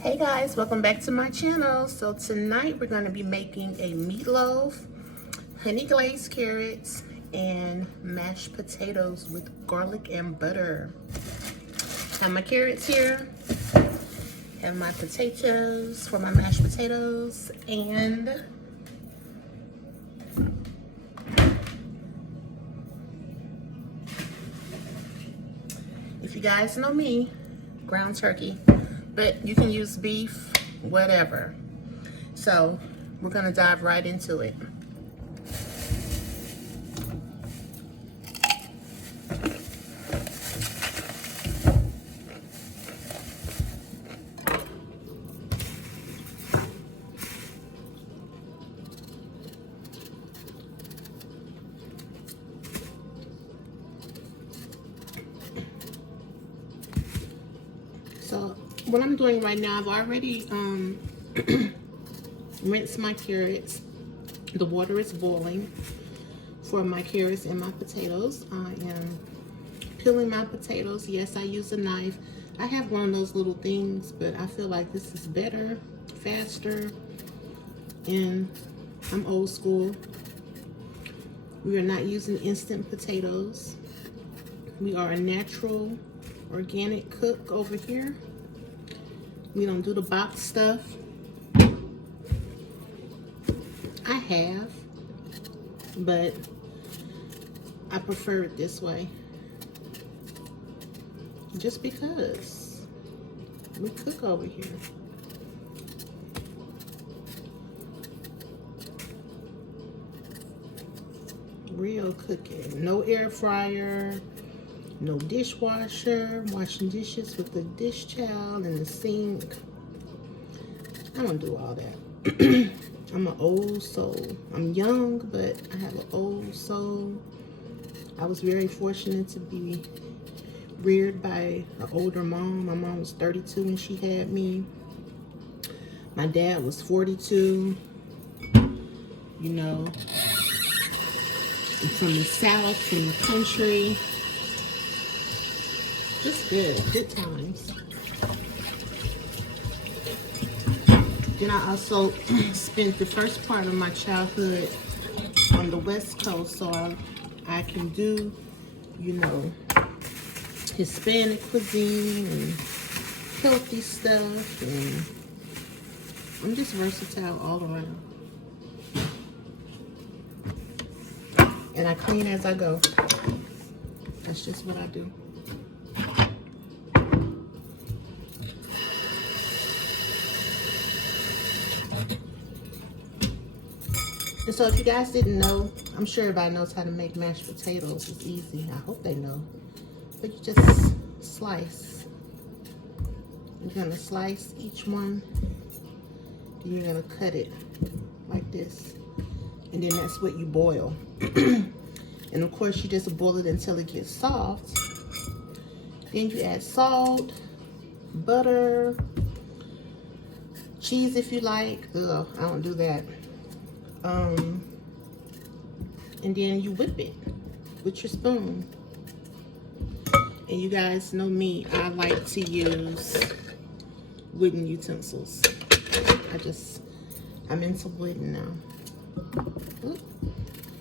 Hey guys, welcome back to my channel. So tonight we're going to be making a meatloaf, honey glazed carrots, and mashed potatoes with garlic and butter. Have my carrots here, have my potatoes for my mashed potatoes, and if you guys know me, ground turkey, but you can use beef, whatever. So we're gonna dive right into it. So what I'm doing right now, I've already rinsed my carrots. The water is boiling for my carrots and my potatoes. I am peeling my potatoes. Yes, I use a knife. I have one of those little things, but I feel like this is better, faster, and I'm old school. We are not using instant potatoes. We are a natural, organic cook over here. We don't do the box stuff. I have, but I prefer it this way. Just because we cook over here. Real cooking. No air fryer, no dishwasher, washing dishes with the dish towel and the sink. I don't do all that. I'm an old soul. I'm young, but I have an old soul. I was very fortunate to be reared by an older mom. My mom was 32 when she had me. My dad was 42. You know, I'm from the South, from the country. Just good times. Then I also spent the first part of my childhood on the West Coast, so I can do, you know, Hispanic cuisine and healthy stuff, and I'm just versatile all around. And I clean as I go. That's just what I do. And so if you guys didn't know, I'm sure everybody knows how to make mashed potatoes. It's easy. I hope they know. But you just slice. You're going to slice each one. Then you're going to cut it like this. And then that's what you boil. And of course you just boil it until it gets soft. Then you add salt, butter, cheese if you like. Ugh, I don't do that. And then you whip it with your spoon. And you guys know me, I like to use wooden utensils. I'm into wooden now. Ooh.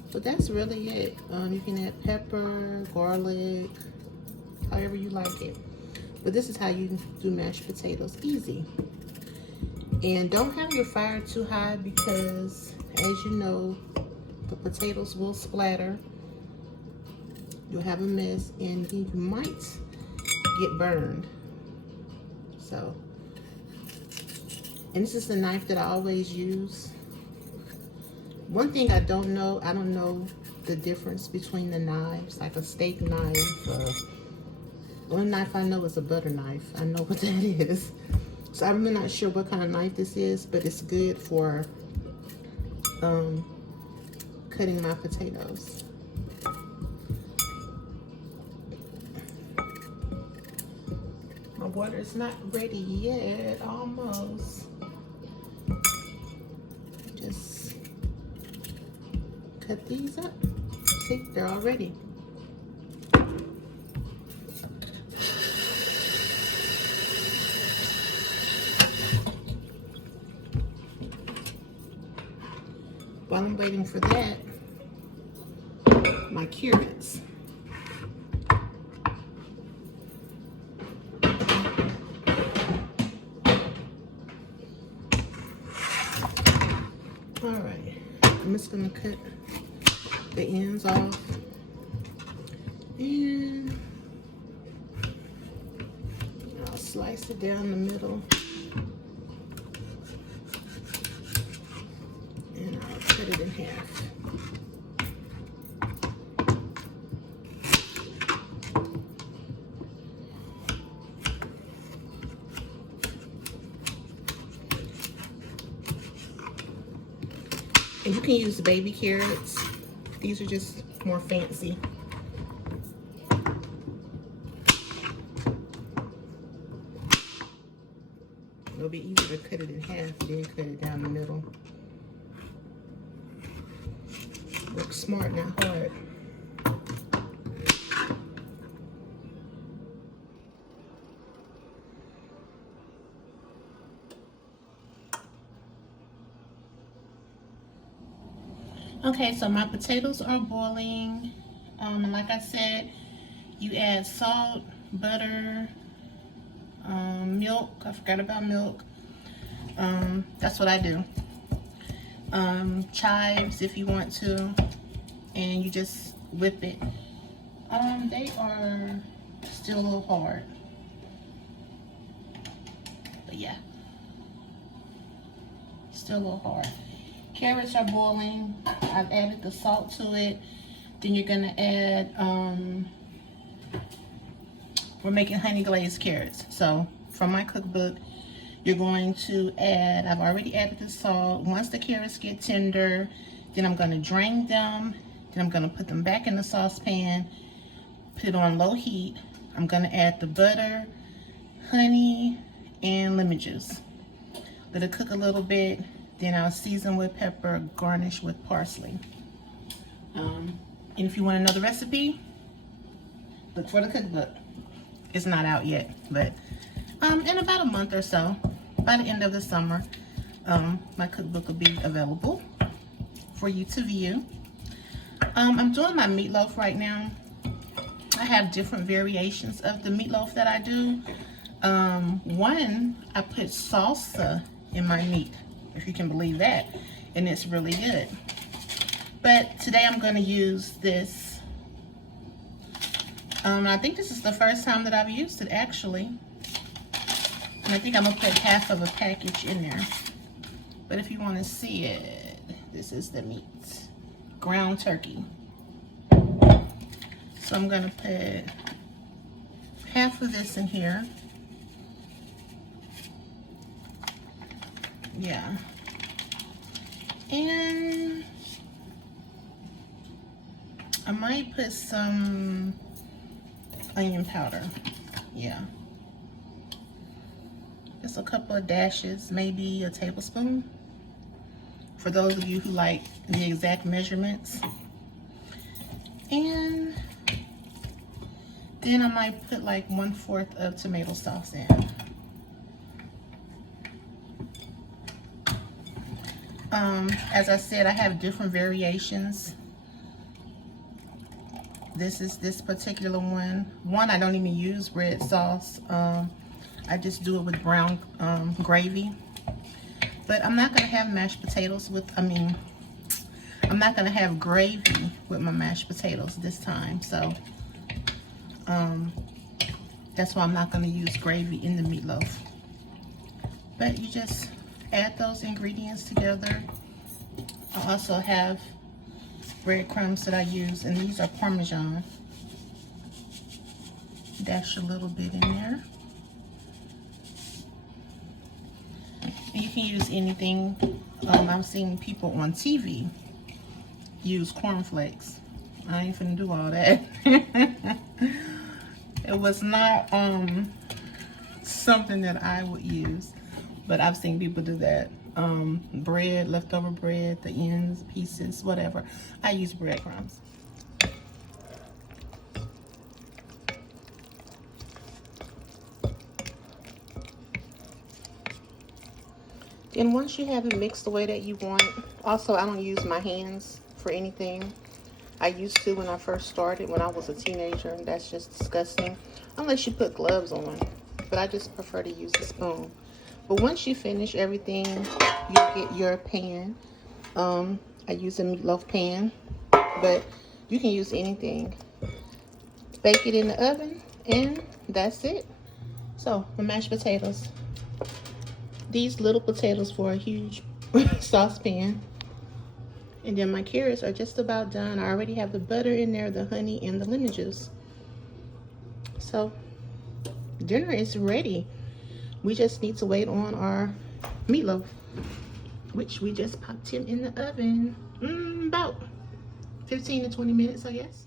So that's really it. You can add pepper, garlic, however you like it. But this is how you do mashed potatoes, easy. And don't have your fire too high because, as you know, the potatoes will splatter. You'll have a mess, and you might get burned. So, and this is the knife that I always use. One thing I don't know the difference between the knives, like a steak knife. One knife I know is a butter knife. I know what that is. So I'm really not sure what kind of knife this is, but it's good for cutting my potatoes. My water is not ready yet, almost. Just cut these up. See, they're all ready. While I'm waiting for that, my carrots. All right, I'm just gonna cut the ends off, and I'll slice it down the middle, and I'll cut it in half. And you can use baby carrots. These are just more fancy. It'll be easier to cut it in half and then cut it down the middle. Work smart, not hard. Okay, so my potatoes are boiling. And like I said, you add salt, butter, milk. I forgot about milk. That's what I do. Chives if you want to, and you just whip it. They are still a little hard, but yeah, still a little hard. Carrots are boiling. I've added the salt to it. Then you're gonna add, we're making honey glazed carrots. So from my cookbook, you're going to add, I've already added the salt. Once the carrots get tender, then I'm gonna drain them. Then I'm gonna put them back in the saucepan, put it on low heat. I'm gonna add the butter, honey, and lemon juice. Let it cook a little bit. Then I'll season with pepper, garnish with parsley. And if you want another recipe, look for the cookbook. It's not out yet, but in about a month or so, by the end of the summer, my cookbook will be available for you to view. I'm doing my meatloaf right now. I have different variations of the meatloaf that I do. One, I put salsa in my meat, if you can believe that, and it's really good. But today I'm going to use this. I think this is the first time that I've used it, actually. And I think I'm going to put half of a package in there. But if you want to see it, this is the meat. Ground turkey. So I'm going to put half of this in here. Yeah. And I might put some onion powder. Yeah. Just a couple of dashes, maybe a tablespoon. For those of you who like the exact measurements. And then I might put like 1/4 of tomato sauce in. As I said, I have different variations. This is this particular one. I don't even use red sauce. I just do it with brown gravy. But I'm not gonna have mashed potatoes with, I'm not gonna have gravy with my mashed potatoes this time. So that's why I'm not gonna use gravy in the meatloaf. But you just add those ingredients together. I also have breadcrumbs that I use, and these are Parmesan. Dash a little bit in there. And you can use anything. I've seen people on TV use cornflakes. I ain't finna do all that. It was not something that I would use, but I've seen people do that. Bread, leftover bread, the ends, pieces, whatever. I use breadcrumbs. And once you have it mixed the way that you want, also I don't use my hands for anything. I used to when I first started, when I was a teenager, and that's just disgusting. Unless you put gloves on. But I just prefer to use a spoon. But once you finish everything, you get your pan. I use a meatloaf pan, but you can use anything. Bake it in the oven, and that's it. So, the mashed potatoes. These little potatoes for a huge saucepan. And then my carrots are just about done. I already have the butter in there, the honey, and the lemon juice. So, dinner is ready. We just need to wait on our meatloaf, which we just popped him in the oven. About 15 to 20 minutes, I guess.